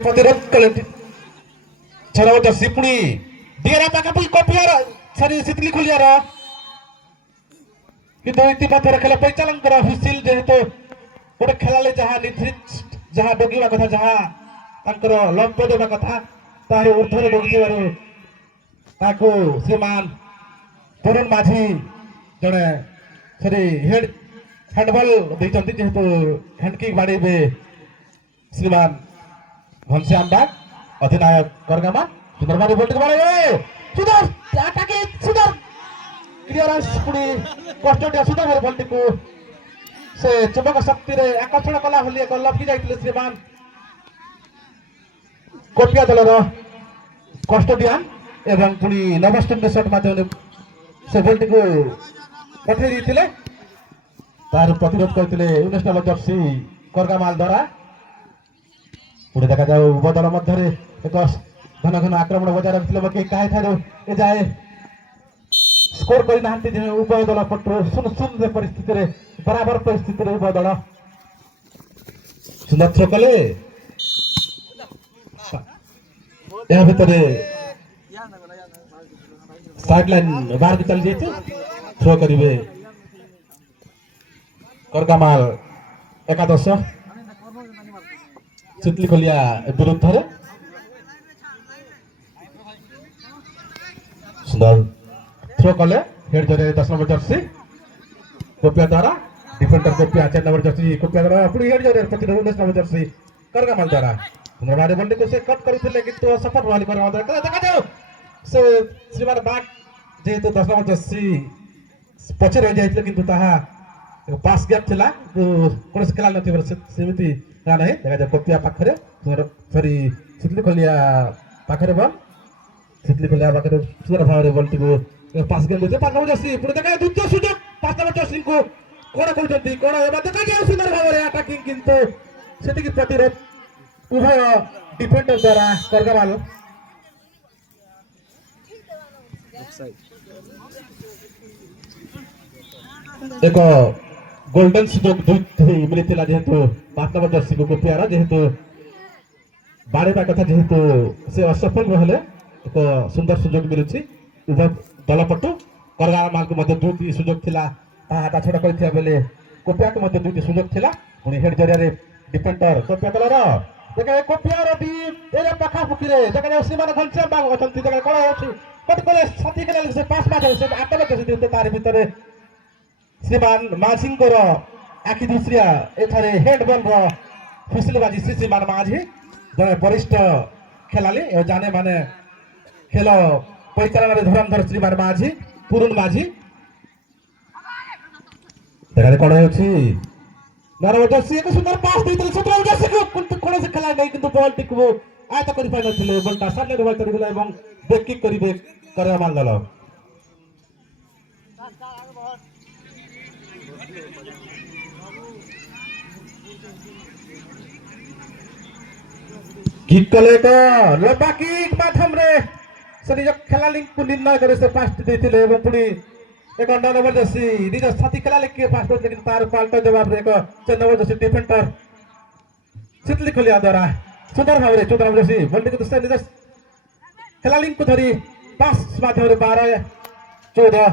प्रतिरोध कले छरावट सिपुणी दिएरा पाखापुखि कपिएर छरी सितली खुलिएर किंतु इतिमध्य खेल परिचालन कर हुसिल जेहेतु गोटे खेलाड़ी जहाँ निर्दिष्ट जहाँ डोगिवा कथा जहाँ लंब देवा कथा तार ऊर्धरे डोगी श्रीमान तरुण माझी जड़े सरी हेड हैंडबॉल देते जेहेतु हैंडकिक बाड़े श्रीमान घनश्याम बाग अधिनायक करगामा सुंदर मारी बोल्ट बाड़े सुंदर आटाके सुंदर क्लियरेंस पुणी कष्ट सुंदर मारी बोल्ट को से चुंबक शक्ति रे आकर्षण कला भली एक लपकी जाइतिले श्रीमान कोपिया दलर कष्टडियान एवं पुणी नवस्टन शॉट माध्यम से बोल्ट को पठे देथिले तार प्रतिरोध करथिले 19 नंबर जर्सी करगामाल द्वारा पुणे देखा जाऊ उभय दल मध्य एक घन घन आक्रमण बजाय रखिले बाकी काहे थारो ए जाए स्कोर करि नाहंती जे उभय दल पटरो सुन परिस्थिति रे बराबर परिस्थिति रे उभय दल सुंदर थ्रो कले या भितरे साइड लाइन बाहर की चली जाइए थ्रो करिवे करगामाल एकादश चितली खोलिया विरुद्ध सुंदर थ्रो कले हेड जरे 10 नंबर जर्सी कोपिया द्वारा डिफेंडर कोपिया 4 नंबर जर्सी कोपिया द्वारा पुणी हेड जरे प्रतिरोध 19 नंबर जर्सी करगामाल द्वारा सुंदर मारे बंडी को से कट करथिले किंतु सफल वाली करगामाल द्वारा देखा जाओ से श्रीमान बाग जेहेतु 10 नंबर जर्सी पछे रह जाइथिले किंतु ताहा पास गैप थिला कोन से खेला नथि सेमिति ना नहीं देखा जाए कोपिया पाखरे सॉरी सितली खोलिया पाखरे बल सितली खोलिया पाखरे सुंदर भाव रे बल टिको पास गेम देते 5 नंबर जर्सी पुणे देखा द्वितीय सुযোগ 5 नंबर जर्सी को कोन कहउछंती कोन एबा देखा जाए सुंदर भाव रे अटैकिंग किंतु सेति की प्रतिरोध उभय डिफेंडर द्वारा करगामाल देखो गोल्डन सुযোগ दुई मिलता जेहेतु 5 नंबर जर्सी को कोपियार जेहेतु बाड़ेबा कथा जेहेतु से असफल रहे एक सुंदर सुযোগ मिलुछि उभय दल पटु करगामाल को मध्य दुई सुযোগ थिला हाटा छड़ा करथिया बेले कोपिया को मध्य दुई सुযোগ थिला पुणी हेड जरिया रे डिफेंडर कोपिया दलर देखा कोपियार दी एरा पाखा फुकी रे देखा श्रीमान घनश्याम बाग अछंती देखा कोन अछि कट कोले साथी खेला से पास मार से आटले के तार भीतर श्रीमान माझींकर आखि दूसरिया एथरे हेड बॉल रो फुसले बाजी श्रीमान माझी जने वरिष्ठ खेलाली जाने माने खेल परिचालन रे धुरंधर श्रीमान माझी पुरुन माझी देखा कोन होछि नरव जर्सी एक सुंदर पास देइतले 17 जर्सी को कोन से खेला नै किंतु बॉल टिकबो आयत करि पाइ नथिले बॉलटा सामने रे बॉल करिबला एवं बैक किक करिबे करगामाल दल किक कले तो लंबा किक माध्यम रे से निज खेलाड़ी को निर्णय करे से पास देथिले एवं पुणी एक 9 नंबर जर्सी निज साथी खेलाड़ी के पास देथिले लेकिन तार पाल्टा जवाब रे एक 4 नंबर जर्सी डिफेंडर सितली खोलिया द्वारा सुंदर भाव रे 14 नंबर जर्सी बॉल के दूसरे निज खेलाड़ी को धरी पास माध्यम रे 12 14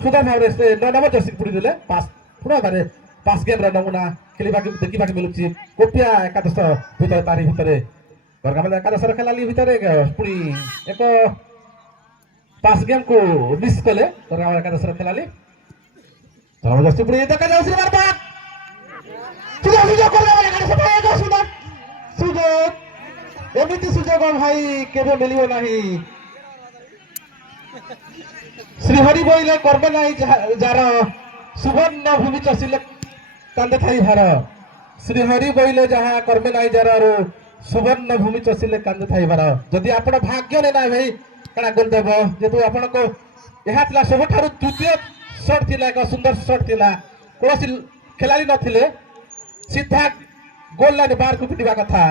सुंदर भाव रे से 9 नंबर जर्सी पुणी देले पास पुरा बारे पास गेम रे नमुना खेलिबा के देखिबा के मिलुछि कोपिया एकादश भीतर तारी भीतर करगामाल एकादश खेलाली भीतर पुणी एक पास गेम को मिस कले करगामाल एकादश खेलाली जबरदस्ती पुणी देखा जाऊ श्रीमान बाग सुযোগ करगामाल एकादश एक सुযোগ एमिति सुযোগ भाई केबे मिलियो नाही श्रीहरि बोइले करबे नाही जार सुवर्ण भूमि चसिले कांदे थाई भार श्रीहरि बोइले जहाँ करबे नाही जार सुवर्ण भूमि चसिले कांदे थाई भार जदि आपण भाग्य ने ना भाई कणा गोल देबो जेतु आपण को एहा थिला सबठारु द्वितीय शॉट थिला एक सुंदर शॉट थिला कोसी खेलाड़ी नथिले सीधा गोल लाइन बाहर को पिटिबा कथा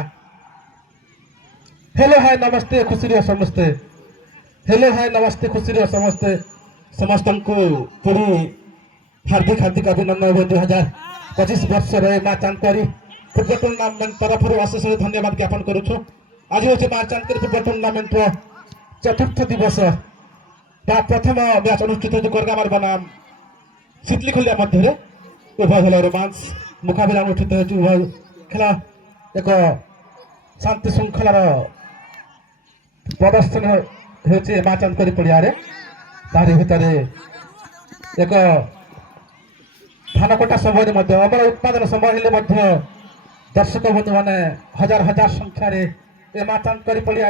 हेलो हाय नमस्ते खुशी रे समस्ते हेलो हाय नमस्ते खुशी रे समस्ते समस्त को पूरी हार्दिक हार्दिक अभिनंदन 2025 वर्ष रे मां चांदकारी फुटबॉल टूर्नामेंट तरफ अशेष धन्यवाद ज्ञापन करूछु। आज हूँ मार्चांदपुर फुटबल टूर्णामेंट चतुर्थ दिवस प्रथम मैच अनुष्ठित हो कोरगामार बनाम शीतलीखोलिया मध्य उभय दल रोमांस मुकाबला अनुष्ठित हो खेला एक शांति श्रृंखलार प्रदर्शन होची मार्चांदपुर पड़िया तारी भितर एक धान कटा समय अमल उत्पादन समय हेले दर्शक बंधु मैंने हजार हजार संख्यार ए मार्चांदपुर पड़िया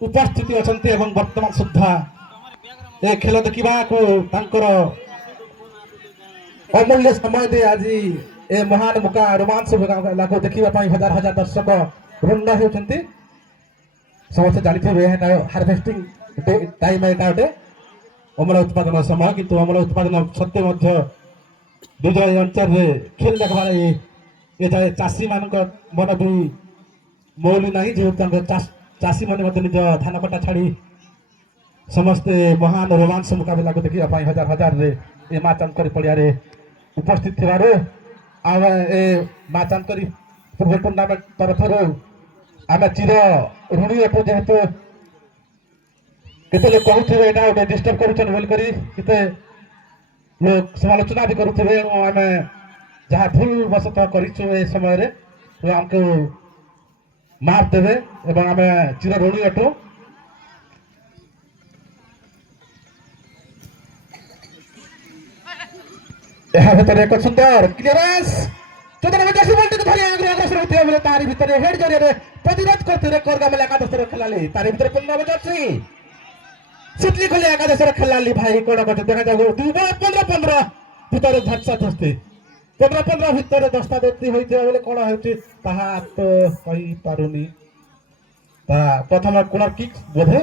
उपस्थित अच्छा वर्तमान सुधा ए खेल देखा अमूल्य समय दे आज ए महान मुका रोमांस मुकाबला को देखा हजार हजार दर्शक ऋण होती समस्त जानी हार्वेस्टिंग टाइम यहाँ गोटे अमल उत्पादन समय किंतु अमल उत्पादन सत्वे दुज अंचल खेल देखा ये जाए चाषी मान मन भी मौली ना जेहतु चाषी मैंने निज धान कटा छाड़ी समस्ते महान रोमांस मुकाबला को देखा हजार हजार ये मार्चांदपुर पड़िया उपस्थित थी मार्चांदपुर फुटबल टूर्णामेंट तरफ आम चिर ऋणी अटू जेहेतु केते लोग कहते यहाँ गोटे डिस्टर्ब करते लोग समालोचना भी करुवे आम जहाँ भूल बसतः कर समय आमको माफ देवे एवं आम चिर ऋणी अटू यहाँ भीतर एक सुंदर क्लियरेंस तारी भितर हेड जरिए प्रतिरोध करते कोरगामाल एकादश खेलाली तारी भितर 15 बजे शीतलीखोलिया एकादश खेलाली भाई कौन करते देखा जाए 15-15 भितर झटसा धस्ती 15-15 भितर दस्ता दस्ती होता बेले कौन हो तो पारुनी प्रथम कोणर किक बोधे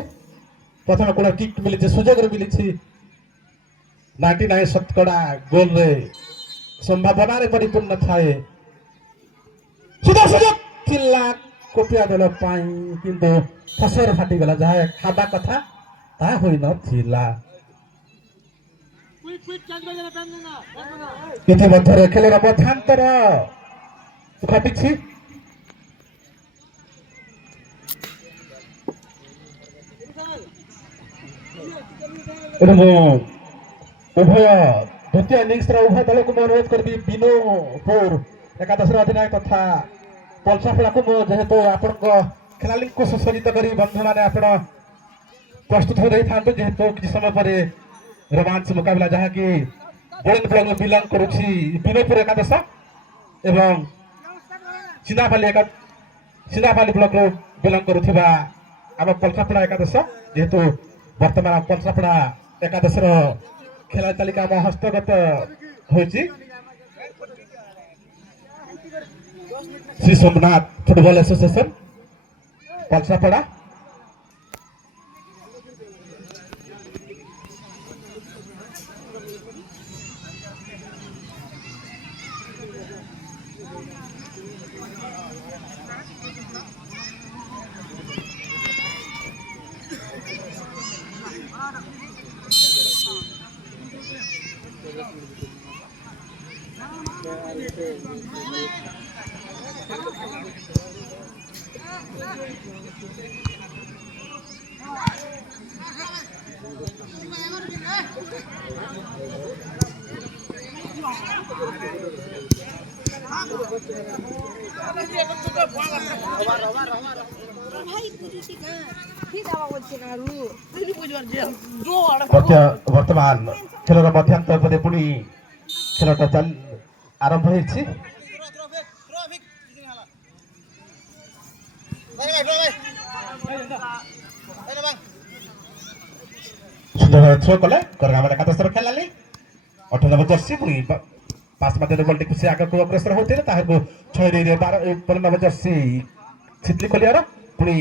प्रथम कोणर किक मिली सुजोग मिली 99 शतकड़ा गोल रे संभावना रे परिपूर्ण थाए सुधा सुजोग थिला कोपिया दल किंतु फसर फाटी गला जहाँ खाबा कथा ता होई न थिला इति मध्य खेलर मध्यांतर घटी उभय द्वितीय इनिंग्स उभय दल को अनुरोध करी बिनोपुर एकादश अधिनायक तथा पलसाफड़ा को जेहेतु आपण खेलाड़ी को सुसज्जित कर बंधु मैंने आप प्रस्तुत हो रही था जेहेतु किसी समय पर रोमांस मुकाबला जहाँकि बोलिंग ब्लॉक में बिलंग करुच्ची बिनोपुर एकादश एवं सिंधापाली ब्लॉक बिलंग करुवा आम पलसाफड़ा एकादश जेहेतु वर्तमान पलसाफड़ा एकादश खेला तालिका आम हस्तगत होची श्री सोमनाथ फुटबॉल एसोसिएशन पलसापड़ा वर्तमान खेल मध्यांतर पुणी खेलटा चल आरंभ होती सुंदर थ्रो कले कोरगामाल एकादश खेलाली 98 जर्सी पुणी पास मध्य बल्टी खुशी आगे को अग्रसर होते ताको 15 जर्सी शीतलीखोलिया पुणी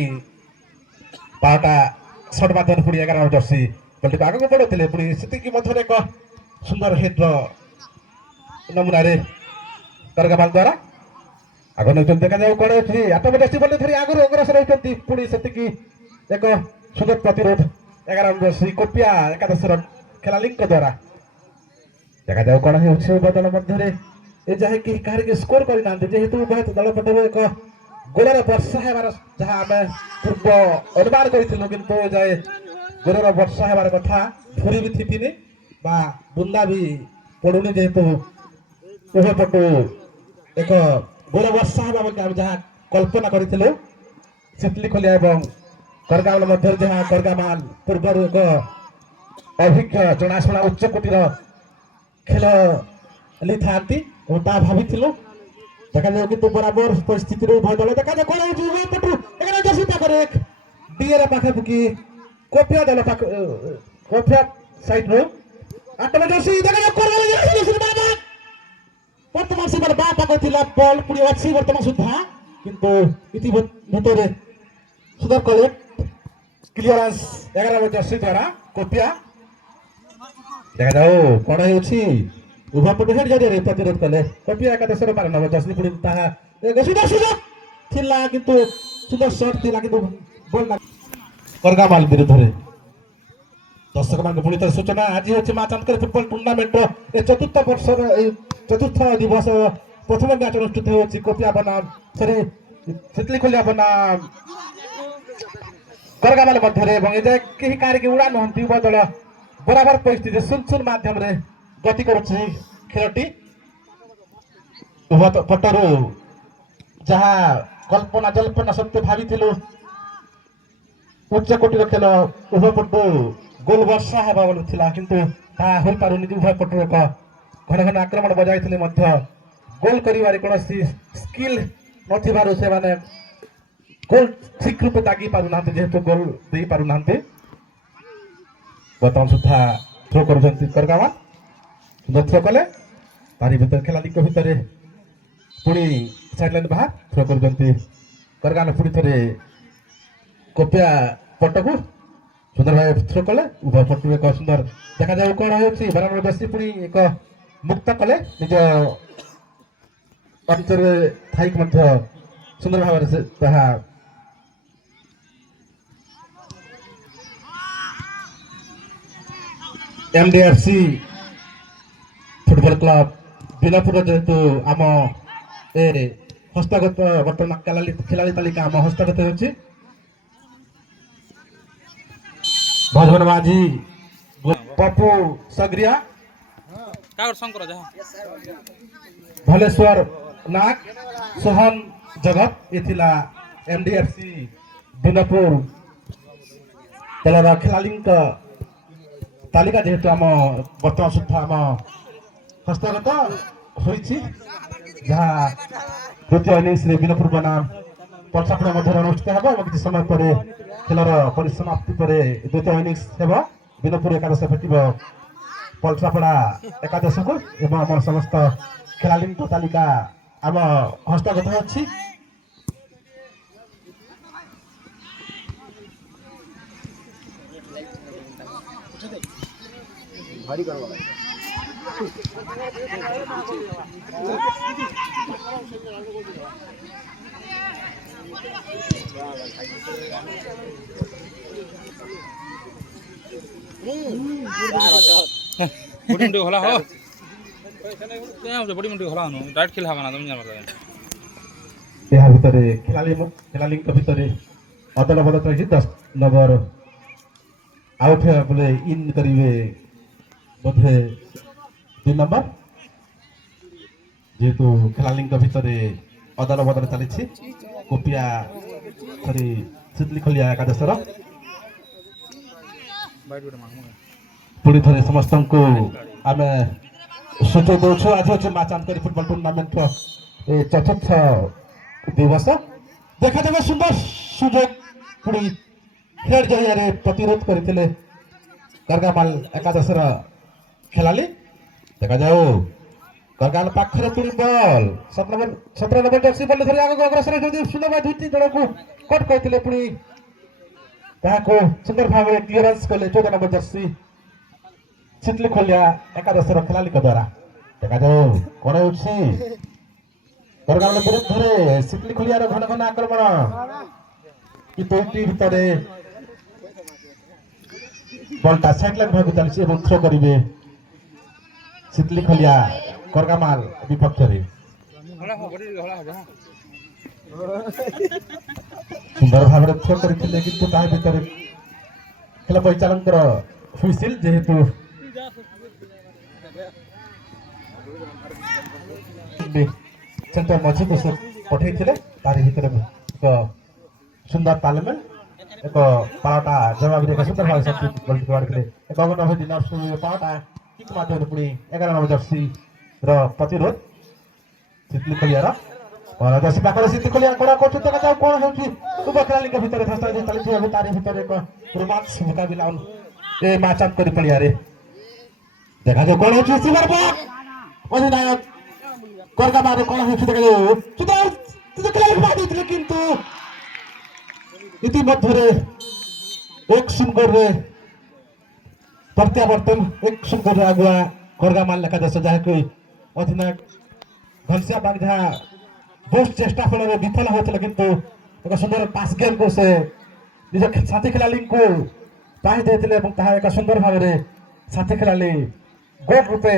12टा शॉट मध्य पुणी 11 जर्सी बल्टी को आगे बढ़ुते पुणी से एक सुंदर हेड नमूना कोरगामाल द्वारा आग नहीं देखा जाए कौन होती 8 जर्सी बल्टी धरी आगु अग्रसर होती पुणी से एक सुंदर प्रतिरोध 11 जर्सी कोपिया एकादश खेलाली द्वारा देखा जाए कौन हो दल मध्य जहाँकि कहीं स्कोर करना जेहेतु उभय दल पटर एक ଗୋଲର ବର୍ଷା ହେବାର ଯାହା ଆମେ ପୂର୍ବ ଅନୁମାନ କରିଥିଲୁ କିନ୍ତୁ ଯାଏ ଗୋଲର ବର୍ଷା ହେବାର କଥା ଧୂଳି ବି ଥିତିନି ବା ବୁନ୍ଦା ବି ପଡୁନି ଯେହେତୁ ଉଭୟ ପଟୁ ଏକ ଗୋଲ ବର୍ଷା ହେବା ବୋଲି ଆମେ ଯାହା କଳ୍ପନା କରିଥିଲୁ ସିତଲି ଖୋଲିଆ ଏବଂ କରଗାମାଲ ମଧ୍ୟରେ ଯାହା କରଗାମାଲ ପୂର୍ବରୁ ଏକ ଅଭିଜ୍ଞ ଜଣାଶୁଣା ଉଚ୍ଚ କୋଟିର ଖେଳିଥାନ୍ତି ଏବଂ ତାହା ଭାବିଥିଲୁ ଦେଖାଯାଉ କିନ୍ତୁ ବରାବର ପରିସ୍ଥିତିରୁ ଉଭୟ ଦଳ ଦେଖାଯାଉ କଣ ହେଉଛି ଉଭୟ ପଟୁ ଏখানে ଜସି ପାଖରେ ଡିଏର ପାଖାପାଖି କୋଫିଆ ଦଳ ପାଖ କୋଫିଆ ସାଇଡରୁ ଆଟମ ଜସି ଦେଖାଯାଉ କଣ ହେଉଛି ବର୍ତ୍ତମାନ ସେମାନେ ବା ପାଖ ଥିଲା ବଲ୍ ପୁଣି ଅଛି ବର୍ତ୍ତମାନ ସୁଦ୍ଧା କିନ୍ତୁ ଭିତରେ ସୁନ୍ଦର କଲେ କ୍ଲିୟରାନ୍ସ 11 ଜର୍ସି ଦ୍ୱାରା କୋଫିଆ ଦେଖାଯାଉ କଣ ହେଉଛି ଉଭୟ ପଟୁ ହେଡ୍ ଜରିଆରେ ପ୍ରତିରୋଧ କଲେ କୋଫିଆ ଏକାଦଶର 12 ଜର୍ସି ପୁଣି ତାହା ସୁନ୍ଦର ସୁଯୋଗ ଥିଲା କିନ୍ତୁ ସୁନ୍ଦର ସଟ୍ ଥିଲା କିନ୍ତୁ ବଲ୍ କରଗାମାଲ ବିରୁଦ୍ଧରେ ଦର୍ଶକମାନଙ୍କୁ ପୁଣି ଥରେ ସୂଚନା ଆଜି ହେଉଛି ମା ଚାନ୍ଦକରି ଫୁଟବଲ ଟୁର୍ଣ୍ଣାମେଣ୍ଟର ଏ ଚତୁର୍ଥ ବର୍ଷର ଏ ଚତୁର୍ଥ ଦିବସ ପ୍ରଥମ ମ୍ୟାଚ୍ ଅନୁଷ୍ଠିତ ହେଉଛି କୋଫିଆ ବନାମ ସିତଲି ଖୋଲିଆ ବନାମ କରଗାମାଲ ମଧ୍ୟରେ ଏବଂ ଏ ଯାଏ କେହି କାହାରିକି ଉଡ଼ା ନୁହନ୍ତି ଉଭୟ ଦଳ ବରାବର ପରିସ୍ଥିତି ଶୂନ ମାଧ୍ୟମରେ ଗତି କରୁଛି ଖେଳଟି ଉଭୟ ପଟରୁ ଯାହା କଳ୍ପନା ଜଳ୍ପନା ସତ୍ୟ ଭାବିଥିଲୁ ଉଚ୍ଚ କୋଟିର ଖେଳ ଉଭୟ ପଟୁ ଗୋଲ ବର୍ଷା ହେବା ବୋଲି ଥିଲା କିନ୍ତୁ ତାହା ହୋଇପାରୁନି ଉଭୟ ପଟୁ ଏକ ଘନ ଘନ ଆକ୍ରମଣ ବଜାଇଥିଲେ ମଧ୍ୟ ଗୋଲ କରିବାରେ କୌଣସି ସ୍କିଲ୍ ନଥିବାରୁ ସେମାନେ ଗୋଲ ଠିକ ରୂପେ ଦାଗି ପାରୁନାହାନ୍ତି ଯେହେତୁ ଗୋଲ ଦେଇ ପାରୁନାହାନ୍ତି ବର୍ତ୍ତମାନ ସୁଦ୍ଧା ଥ୍ରୋ କରୁଛନ୍ତି କରଗାମାଲ ସୁନ୍ଦର ଥ୍ରୋ କଲେ ତାରି ଭିତରେ ଖେଳାଳିଙ୍କ ଭିତରେ ପୁଣି ସାଇଡ୍ ଲାଇନ୍ ବାହାର ଥ୍ରୋ କରୁଛନ୍ତି କରଗାମାଲ ପୁଣି ଥରେ କୋଫିଆ ପଟକୁ ସୁନ୍ଦର ଭାବେ ଥ୍ରୋ କଲେ ଉଭୟ ପଟୁ ଏକ ସୁନ୍ଦର ଦେଖାଯାଉ କଣ ହେଉଛି ବରାବର ବେଶୀ ପୁଣି ଏକ ମୁକ୍ତ କଲେ ନିଜ ଅଞ୍ଚଳରେ ଥାଇକି ମଧ୍ୟ ସୁନ୍ଦର ଭାବରେ ସେ ତାହା MDRC ଫୁଟବଲ କ୍ଲବ ବିନାପୁର ଯେହେତୁ ଆମ ଏ ହସ୍ତଗତ ବର୍ତ୍ତମାନ ଖେଳାଳି ତାଲିକା ଆମ ହସ୍ତଗତ ହେଉଛି ଭଜନ ମାଝୀ ପପୁ ସଗ୍ରିଆ ଭଲେଶ୍ୱର ନାଗ सोहन जगत ये MDFC बिनापुर दलर खेलाड़ी तालिका जेहेतु आम बर्तमान सुधा आम हस्तगत जहाँ द्वितीय इनिंग्स बिनापुर बनाम पलसापड़ा मध्य अनुष्ठित हो कि समय पर खेलर परिसमाप्ति पर द्वितीय इनिंग्स हो बिनापुर एकादश भेट पलसापड़ा एकादश को आम समस्त खेलाड़ी तालिका आम हस्तगत अच्छी बड़ी मुंडी होला हो बड़ी मुंडी होला नो डाइट खेल हवा ना तुम जान या भितरे खेलाली भितरे अदल बदल रही 10 नंबर आउट है बोले इन करिवे बोधे 2 नंबर जेतु खेलाली भितरे अदल बदल चली कोपिया थरी सितली खलिया एकादशर पुणी थे समस्त को आम सूचय दौछ आज हूँ माँ चांदकरी फुटबल टूर्नामेंट चतुर्थ दिवस देखा जाए सुंदर सुजोग पुणी हेड जरिया प्रतिरोध करते करगामाल एकादशर खेलाली देखा जाऊ करगामाल पाखरे पुणी बल 17 नंबर जर्सी बल धरी आगे अग्रसर सुंदर भाई 2-3 जन को कट करते पुणी सुंदर भाव क्लीयरेंस कले 14 नंबर जर्सी सितली खलिया एकादशर खेलाली द्वारा देखा जाऊ कौन करगामाल विरुद्ध सितली खलियार घन घन आक्रमण कि दुईटी भितर बलटा साइड लाइन भाग चलती थ्रो करेंगे सितली खलिया करगामाल विपक्ष ସୁନ୍ଦର ଭାବରେ ଥ୍ରୋ କରିଥିଲେ କିନ୍ତୁ ତାହା ଭିତରେ ଖେଳ ପରିଚାଳକଙ୍କର ହୁଇସିଲ୍ ଯେହେତୁ ସେଣ୍ଟର ମଝିକୁ ସେ ପଠେଇଥିଲେ ତାରି ଭିତରେ ଏକ ସୁନ୍ଦର ତାଲମେଲ ଏକ ପାଳଟା ଜବାବରେ ଏକ ସୁନ୍ଦର ଭାବେ ସଠିକ ଗୋଲଟିକୁ ଆଣିଥିଲେ ଏକ ଅଗନ ଦିନ ପାଳଟା କିକ୍ ମାଧ୍ୟମରେ ପୁଣି 11 ନମ୍ବର ଜର୍ସିର ପ୍ରତିରୋଧ ସିତଲି ଖଲିଆର ଜର୍ସି ପାଖରେ ସିତଲି ଖଲିଆ କଣ କରୁଛନ୍ତି ଦେଖାଯାଉ କଣ ହେଉଛି ଉଭୟ ଖେଳାଳିଙ୍କ ଭିତରେ ଧସ୍ତାଧସ୍ତି ଚାଲିଥିବା ଏବଂ ତାରି ଭିତରେ ଏକ ରୋମାଞ୍ଚ ମୁକାବିଲା ଏ ମ୍ୟାଚ୍ ଅପ୍ କରି ପଡ଼ିଆରେ ଦେଖାଯାଉ କଣ ହେଉଛି ସିବାର ଅଧିନାୟକ করগামারে কলা হয়েছে দেখা যাও খেলাড়ি বাদ দিয়েছিল কিন্তু ইতিমধ্যে এক সুন্দরে প্রত্যাবর্তন এক সুন্দরে আগুয়া করগামার লেখা যাচ্ছে যাহাকে অধিনায়ক ঘনশ্যাম বাগ যাহা বহু চেষ্টা ফଳରେ বিফল হয়েছিল কিন্তু এক সুন্দর পাস গেমକୁ ସେ ନିଜ ସାଥୀ ଖେଳାଳିଙ୍କୁ ପାଇ ଦେଇଥିଲେ ଏବଂ ତାହା ଏକ ସୁନ୍ଦର ଭାବରେ ସାଥୀ ଖେଳାଳି ଗୋଲ ରୂପେ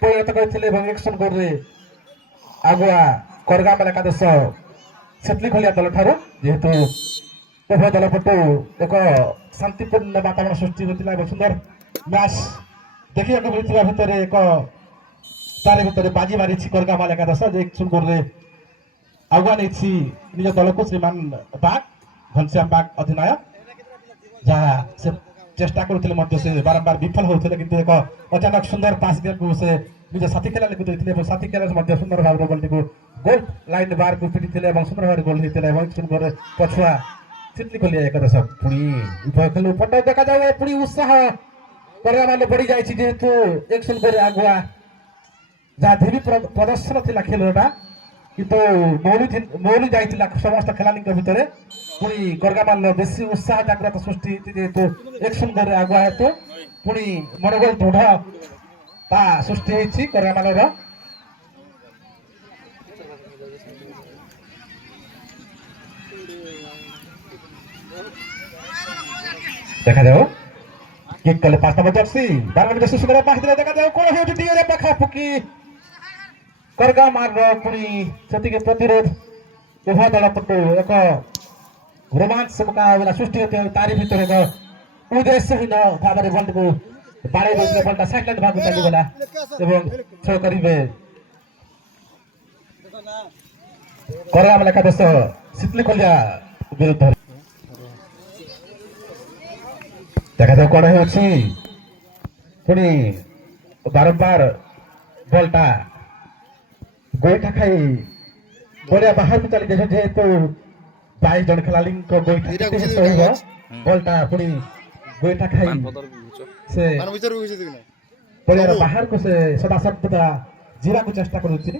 ପରିଣତ କରିଥିଲେ ଏବଂ ଏକ୍ସନ ଗୋଲରେ ଆଗୁଆ କରଗାମାଲ ଏକାଦଶ ସେତଲି ଖଲିଆ ଦଳ ଠାରୁ ଯେହେତୁ ଉଭୟ ଦଳ ପଟୁ ଏକ ଶାନ୍ତିପୂର୍ଣ୍ଣ ବାତାବରଣ ସୃଷ୍ଟି ହୋଇଥିଲା ଏବଂ ସୁନ୍ଦର ମ୍ୟାଚ୍ ଦେଖିବାକୁ ମିଳିଥିବା ଭିତରେ ଏକ ତାରି ଭିତରେ ବାଜି ମାରିଛି କରଗାମାଲ ଏକାଦଶ ଯେ ସୁନ୍ଦରରେ ଆଗୁଆ ନେଇଛି ନିଜ ଦଳକୁ ଶ୍ରୀମାନ ବାଗ ଘନଶ୍ୟାମ ବାଗ ଅଧିନାୟକ ଯାହା ସେ ଚେଷ୍ଟା କରୁଥିଲେ ମଧ୍ୟ ସେ ବାରମ୍ବାର ବିଫଳ ହେଉଥିଲେ କିନ୍ତୁ ଏକ ଅଚାନକ ସୁନ୍ଦର ପାସ୍ ଗେମ୍କୁ ସେ ନିଜ ସାଥୀ ଖେଳାଳିକୁ ଦେଇଥିଲେ ଏବଂ ସାଥୀ ଖେଳାଳି ମଧ୍ୟ ସୁନ୍ଦର ଭାବରେ ବଲଟିକୁ ଗୋଲ ଲାଇନ୍ ବାରକୁ ପିଟିଥିଲେ ଏବଂ ସୁନ୍ଦର ଭାବରେ ଗୋଲ ହେଇଥିଲେ ଏବଂ ସୁନ୍ଦର ପଛୁଆ ସିତଲି ଖଲିଆ ଏକାଦଶ ପୁଣି ଉଭୟ ଖେଳ ପଟ ଦେଖାଯାଉ ପୁଣି ଉତ୍ସାହ କରଗାମାଲ ବଢି ଯାଇଛି ଯେହେତୁ ଏକ ସୁନ୍ଦର ଆଗୁଆ ଯାହା ଧୀରେ ପ୍ରଦର୍ଶନ ଥିଲା ଖେଳଟା କିନ୍ତୁ ମୌଲି ଯାଇଥିଲା ସମସ୍ତ ଖେଳାଳିଙ୍କ ଭିତରେ ପୁଣି କରଗାମାଲର ବେଶୀ ଉତ୍ସାହ ଜାଗ୍ରତ ସୃଷ୍ଟି ଯେହେତୁ ଏକ ସୁନ୍ଦରରେ ଆଗୁଆ ହେତୁ ପୁଣି ମନୋବଳ ଦୃଢ ତା ସୃଷ୍ଟି ହେଇଛି କରଗାମାଲର ଦେଖାଯାଉ କିକ୍ କଲେ 5 ନମ୍ବର ଜର୍ସି 12 ନମ୍ବର ଜର୍ସି ସୁନ୍ଦର ପାସ୍ ଦେଲେ ଦେଖାଯାଉ କଣ ହେଉଛି ଟିଏରେ ପାଖାପାଖି କରଗାମାଲର ପୁଣି ସେତିକି ପ୍ରତିରୋଧ ଉଭୟ ଦଳ ପଟୁ ଏକ ରୋମାଞ୍ଚ ମୁକାବିଲା ସୃଷ୍ଟି ହୋଇଥିବା ତାରି ଭିତରେ ଏକ ଉଦ୍ଦେଶ୍ୟହୀନ ଭାବରେ ବଲଟିକୁ ବାଡ଼େଇ ଦେଇଥିଲେ ବଲଟା ସାଇଡ୍ ଲାଇନ୍ ଭାଗକୁ ଚାଲିଗଲା ଏବଂ ଖେଳ କରିବେ କରଗାମାଲ ଏକାଦଶ ସିତଲି ଖଲିଆ ବିରୁଦ୍ଧରେ ଦେଖାଯାଉ କଣ ହେଉଛି ପୁଣି ବାରମ୍ବାର ବଲଟା ଗୋଇଠା ଖାଇ ବଳିଆ ବାହାରକୁ ଚାଲି ଯାଇছে ଯେହେତୁ 22 ଜଣ ଖେଳାଳିଙ୍କ ଗୋଇଠା ରହିବ ବଲଟା ପୁଣି ଗୋଇଠା ଖାଇ ସେ ପଡ଼ିଆର ବାହାରକୁ ସେ ସଦାସର୍ବଦା ଯିବାକୁ ଚେଷ୍ଟା କରୁଛି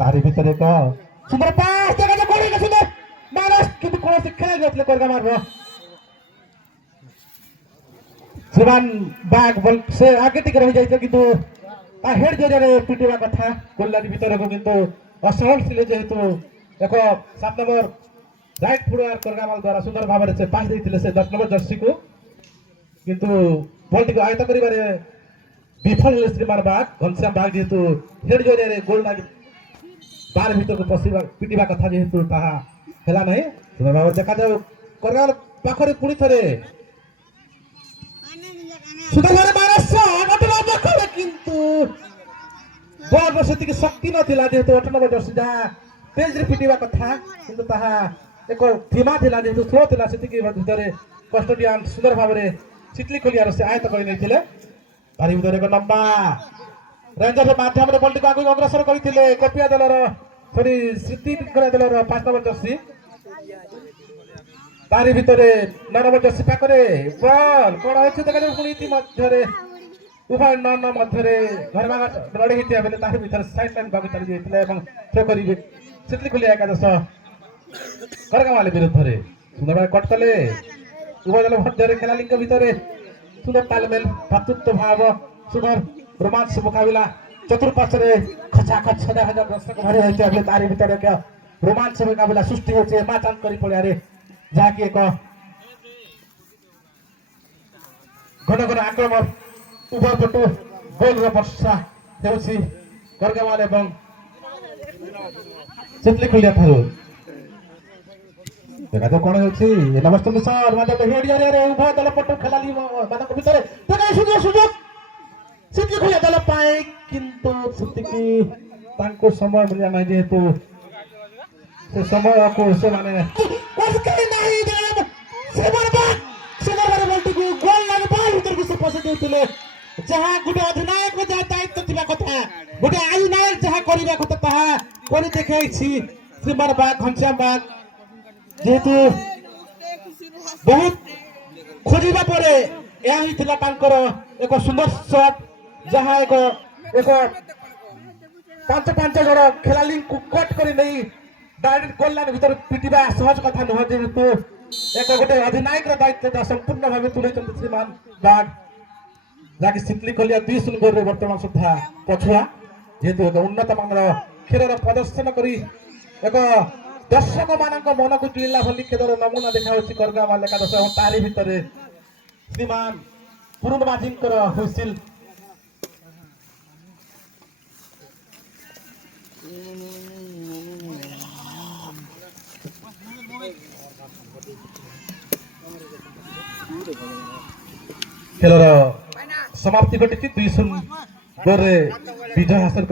ତାରି ଭିତରେ ଏକ ସୁନ୍ଦର ପାସ୍ ଦେଖାଯାଉ କଣ ସୁନ୍ଦର ମାନସ କିନ୍ତୁ କୌଣସି ଖେଳାଳି ନଥିଲେ କରଗାମାଲର ଶ୍ରୀମାନ ବାଗ ବଲ ସେ ଆଗେ ଟିକେ ରହିଯାଇଥିଲେ କିନ୍ତୁ ତା ହେଡ୍ ଜରିଆରେ ପିଟିବା କଥା ଗୋଲାରୀ ଭିତରକୁ କିନ୍ତୁ ଅସଫଳ ଥିଲେ ଯେହେତୁ ଏକ 7 ନମ୍ବର ରାଇଟ୍ ଫୁଟବଲ କରଗାମାଲ ଦ୍ୱାରା ସୁନ୍ଦର ଭାବରେ ସେ ପାସ୍ ଦେଇଥିଲେ ସେ 10 ନମ୍ବର ଜର୍ସିକୁ କିନ୍ତୁ ବଲଟିକୁ ଆୟତ୍ତ କରିବାରେ ବିଫଳ ହେଲେ ଶ୍ରୀମାନ ବାଗ ଘନଶ୍ୟାମ ବାଗ ଯେହେତୁ ହେଡ୍ ଜରିଆରେ ଗୋଲ ଲାଗି ବାର ଭିତରକୁ ପଶିବା ପିଟିବା କଥା ଯେହେତୁ ତାହା ହେଲା ନାହିଁ ସୁନ୍ଦର ଭାବରେ ଦେଖାଯାଉ କରଗାମାଲ ପାଖରେ ପୁଣି ଥରେ ସୁନ୍ଦର ମାନସ ପାଖରେ କିନ୍ତୁ ବଲର ସେତିକି ଶକ୍ତି ନଥିଲା ଯେହେତୁ 8 ନମ୍ବର ଜର୍ସି ଯାହା ତେଜରେ ପିଟିବା କଥା କିନ୍ତୁ ତାହା ଏକ ଧିମା ଥିଲା ଯେହେତୁ ସ୍ଲୋ ଥିଲା ସେତିକି ଭିତରେ କଷ୍ଟଡିଆନ ସୁନ୍ଦର ଭାବରେ ସିତଲି ଖଲିଆର ସେ ଆୟତ୍ତ କରି ନେଇଥିଲେ ତାରି ଭିତରେ ଏକ ଲମ୍ବା ରେଞ୍ଜର ମାଧ୍ୟମରେ ବଲଟିକୁ ଆଗକୁ ଅଗ୍ରସର କରିଥିଲେ କପିଆ ଦଳର ସ୍ମୃତି ଦଳର 5 ନମ୍ବର ଜର୍ସି तारी भितरे 9 नंबर जर्सी पाखरे बॉल कोण अछि देखा पुणी मध्यरे उभय 9 मध्यरे घरमा लड़े हितिया बेले तारी भितर साइड लाइन बाबू चली जाइतले एवं से करिवे सितली खुलिया एकादश करगामाल विरुद्ध रे सुंदर भाई कट कले उभय दल मध्यरे खेलालिंग भितरे सुंदर तालमेल भातृत्व भाव सुंदर रोमांच मुकाबला चतुर्पार्श्व खचा खच देखा दर्शक भरि होइते बेले तारी भितर के रोमांच मुकाबला सृष्टि होचे माचान करी पड़िया रे जाके एक घन घन आक्रमण उभय पटु गोल वर्षा हेउछि करगामाल एवं सितली खुलिया ठारू ଦେଖାଯାଉ କ'ଣ ହେଉଛି। ନମସ୍ତେ ସାର୍ ମାଧ୍ୟମ ହେଡ଼ିଆରେ ଉଭୟ ଦଳ ପଟୁ ଖେଳାଳି ମାନଙ୍କ ଭିତରେ ସୁଯୋଗ ସେତିକି ଖୋଲା ଦଳ ପାଇଁ, କିନ୍ତୁ ସେତିକି ତାଙ୍କୁ ସମୟ ମିଳିଲା ନାହିଁ, ଯେହେତୁ ସେ ସମୟକୁ ସେମାନେ ଭିତରକୁ ସେ ପଶି ଦେଇଥିଲେ। ଯାହା ଗୋଟେ ଅଧିନାୟକ ଯାହା ଦାୟିତ୍ୱ ଥିବା କଥା, ଗୋଟେ ଆୟୁନାୟକ ଯାହା କରିବା କଥା ତାହା କରି ଦେଖାଇଛି ଶ୍ରୀମାନ ବାଗ, ଘନଶ୍ୟାମ ବାଗ। ଯେହେତୁ ବହୁତ ଖୋଜିବା ପରେ ଏହା ହିଁ ଥିଲା ତାଙ୍କର ଏକ ସୁନ୍ଦର ସଟ୍, ଯାହା ଏକ ପାଞ୍ଚ ଜଣ ଖେଳାଳିଙ୍କୁ କଟ୍ କରି ନେଇ ଡାଇରେକ୍ଟ ଗୋଲ ଲାଇନ୍ ଭିତରେ ପିଟିବା ସହଜ କଥା ନୁହଁ। ଯେହେତୁ ଗୋଟେ ଅଧିନାୟକର ଦାୟିତ୍ୱ ସମ୍ପୂର୍ଣ୍ଣ ଭାବେ ତୁଲେଇଛନ୍ତି ଶ୍ରୀମାନ ବାଗ, ଯାହାକି ସିତଲି କଲିଆ 2-0 ଗୋଲରେ ବର୍ତ୍ତମାନ ସୁଦ୍ଧା ପଛୁଆ। ଯେହେତୁ ଏକ ଉନ୍ନତ ମାନର ଖେଳର ପ୍ରଦର୍ଶନ କରି ଏକ ଦର୍ଶକ ମାନଙ୍କ ମନକୁ କିଣିଲା ଭଳି ଖେଳର ନମୁନା ଦେଖାଯାଉଛି କରଗାମାଲ ଏକାଦଶ, ଏବଂ ତାରି ଭିତରେ ଶ୍ରୀମାନ ପୁରୁଣ ମାଝୀଙ୍କର ହୁଇସିଲ। ଖେଳର ସମାପ୍ତି ଘଟିଛି 2-0 ଗୋଲରେ ବିଜୟ ହାସଲ